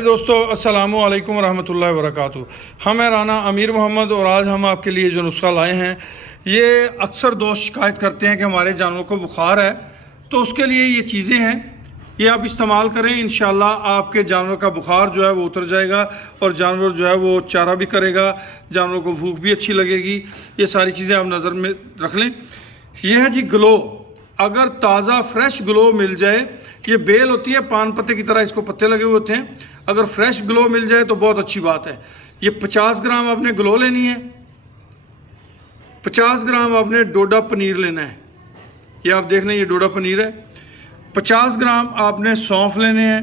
प्यारे दोस्तों, अस्सलामु अलैकुम रहमतुल्लाहि व बरकातुहू। हम हैं राना अमीर मोहम्मद और आज हम आपके लिए जो नुस्खा लाए हैं, ये अक्सर दोस्त शिकायत करते हैं कि हमारे जानवरों को बुखार है, तो उसके लिए ये चीज़ें हैं, ये आप इस्तेमाल करें। इंशाल्लाह आपके जानवर का बुखार जो है वो उतर जाएगा और जानवर जो है वो चारा भी करेगा, जानवरों को भूख भी अच्छी लगेगी। ये सारी चीज़ें आप नज़र में रख लें। यह है जी ग्लो। अगर ताज़ा फ्रेश ग्लो मिल जाए, ये बेल होती है पान पत्ते की तरह, इसको पत्ते लगे हुए होते हैं। अगर फ्रेश ग्लो मिल जाए तो बहुत अच्छी बात है। ये 50 ग्राम आपने ग्लो लेनी है, 50 ग्राम आपने डोडा पनीर लेना है। ये आप देख लें, ये डोडा पनीर है। 50 ग्राम आपने सौंफ लेने हैं,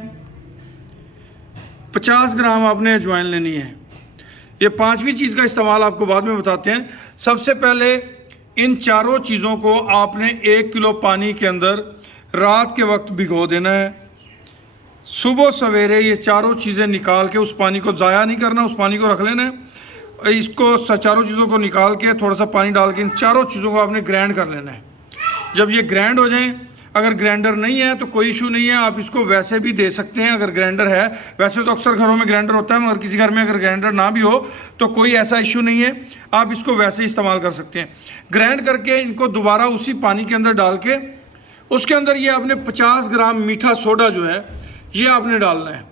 50 ग्राम आपने अजवाइन लेनी है। ये पांचवी चीज़ का इस्तेमाल आपको बाद में बताते हैं। सबसे पहले इन चारों चीज़ों को आपने 1 किलो पानी के अंदर रात के वक्त भिगो देना है। सुबह सवेरे ये चारों चीज़ें निकाल के, उस पानी को ज़ाया नहीं करना, उस पानी को रख लेना है। इसको चारों चीज़ों को निकाल के थोड़ा सा पानी डाल के इन चारों चीज़ों को आपने ग्राइंड कर लेना है। जब ये ग्राइंड हो जाएं, अगर ग्राइंडर नहीं है तो कोई इशू नहीं है, आप इसको वैसे भी दे सकते हैं। अगर ग्राइंडर है, वैसे तो अक्सर घरों में ग्राइंडर होता है, मगर किसी घर में अगर ग्राइंडर ना भी हो तो कोई ऐसा इशू नहीं है, आप इसको वैसे इस्तेमाल कर सकते हैं। ग्राइंड करके इनको दोबारा उसी पानी के अंदर डाल के, उसके अंदर ये आपने 50 ग्राम मीठा सोडा जो है ये आपने डालना है।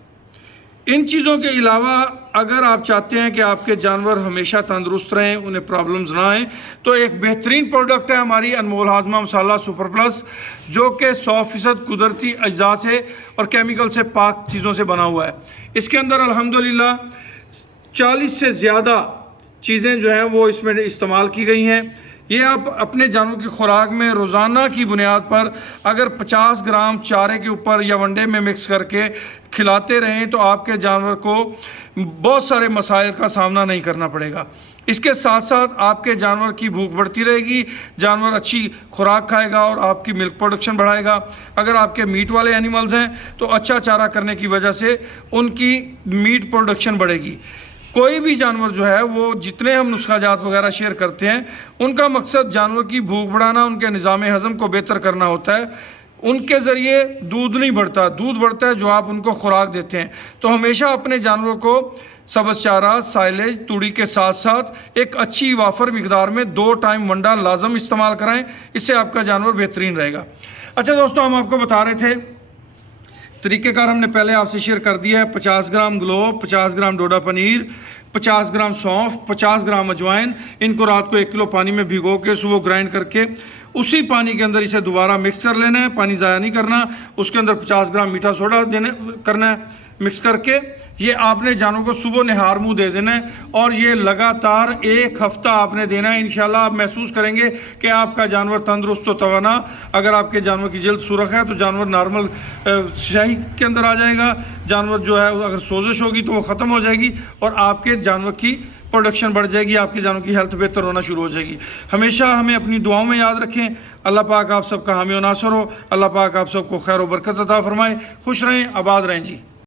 इन चीज़ों के अलावा अगर आप चाहते हैं कि आपके जानवर हमेशा तंदुरुस्त रहें, उन्हें प्रॉब्लम्स ना आएँ, तो एक बेहतरीन प्रोडक्ट है हमारी अनमोल हाजमा मसाला सुपर प्लस, जो कि 100% कुदरती अज्जा से और केमिकल से पाक चीज़ों से बना हुआ है। इसके अंदर अल्हम्दुलिल्लाह 40 से ज़्यादा चीज़ें जो हैं वो इसमें इस्तेमाल की गई हैं। ये आप अपने जानवर की खुराक में रोज़ाना की बुनियाद पर अगर 50 ग्राम चारे के ऊपर या वनडे में मिक्स करके खिलाते रहें तो आपके जानवर को बहुत सारे मसाइल का सामना नहीं करना पड़ेगा। इसके साथ साथ आपके जानवर की भूख बढ़ती रहेगी, जानवर अच्छी खुराक खाएगा और आपकी मिल्क प्रोडक्शन बढ़ाएगा। अगर आपके मीट वाले एनिमल्स हैं तो अच्छा चारा करने की वजह से उनकी मीट प्रोडक्शन बढ़ेगी। कोई भी जानवर जो है वो, जितने हम नुस्खाजात वगैरह शेयर करते हैं, उनका मकसद जानवर की भूख बढ़ाना, उनके निज़ाम हज़म को बेहतर करना होता है। उनके ज़रिए दूध नहीं बढ़ता, दूध बढ़ता है जो आप उनको खुराक देते हैं। तो हमेशा अपने जानवर को सब्ज़ चारा, साइलेज, तूड़ी के साथ साथ एक अच्छी वाफर मिकदार में 2 टाइम वंडा लाजम इस्तेमाल कराएं, इससे आपका जानवर बेहतरीन रहेगा। अच्छा दोस्तों, हम आपको बता रहे थे तरीक़ेकार हमने पहले आपसे शेयर कर दिया है। 50 ग्राम ग्लो, 50 ग्राम डोडा पनीर, 50 ग्राम सौंफ, 50 ग्राम अजवाइन, इनको रात को 1 किलो पानी में भिगो के सुबह ग्राइंड करके उसी पानी के अंदर इसे दोबारा मिक्स कर लेना है। पानी ज़ाया नहीं करना। उसके अंदर 50 ग्राम मीठा सोडा करना है। मिक्स करके ये आपने जानवर को सुबह निहार मुँह दे देना है और ये लगातार 1 हफ्ता आपने देना है। इंशाल्लाह आप महसूस करेंगे कि आपका जानवर तंदुरुस्त व तवाना। अगर आपके जानवर की जल्द सुरख है तो जानवर नॉर्मल शाही के अंदर आ जाएगा। जानवर जो है अगर सोजिश होगी तो वो ख़त्म हो जाएगी और आपके जानवर की प्रोडक्शन बढ़ जाएगी, आपके जानवर की हेल्थ बेहतर होना शुरू हो जाएगी। हमेशा हमें अपनी दुआओं में याद रखें। अल्लाह पाक आप सबका हामी व नासर हो। अल्लाह पाक आप सबको खैर व बरकत अता फरमाए। खुश रहें, आबाद रहें जी।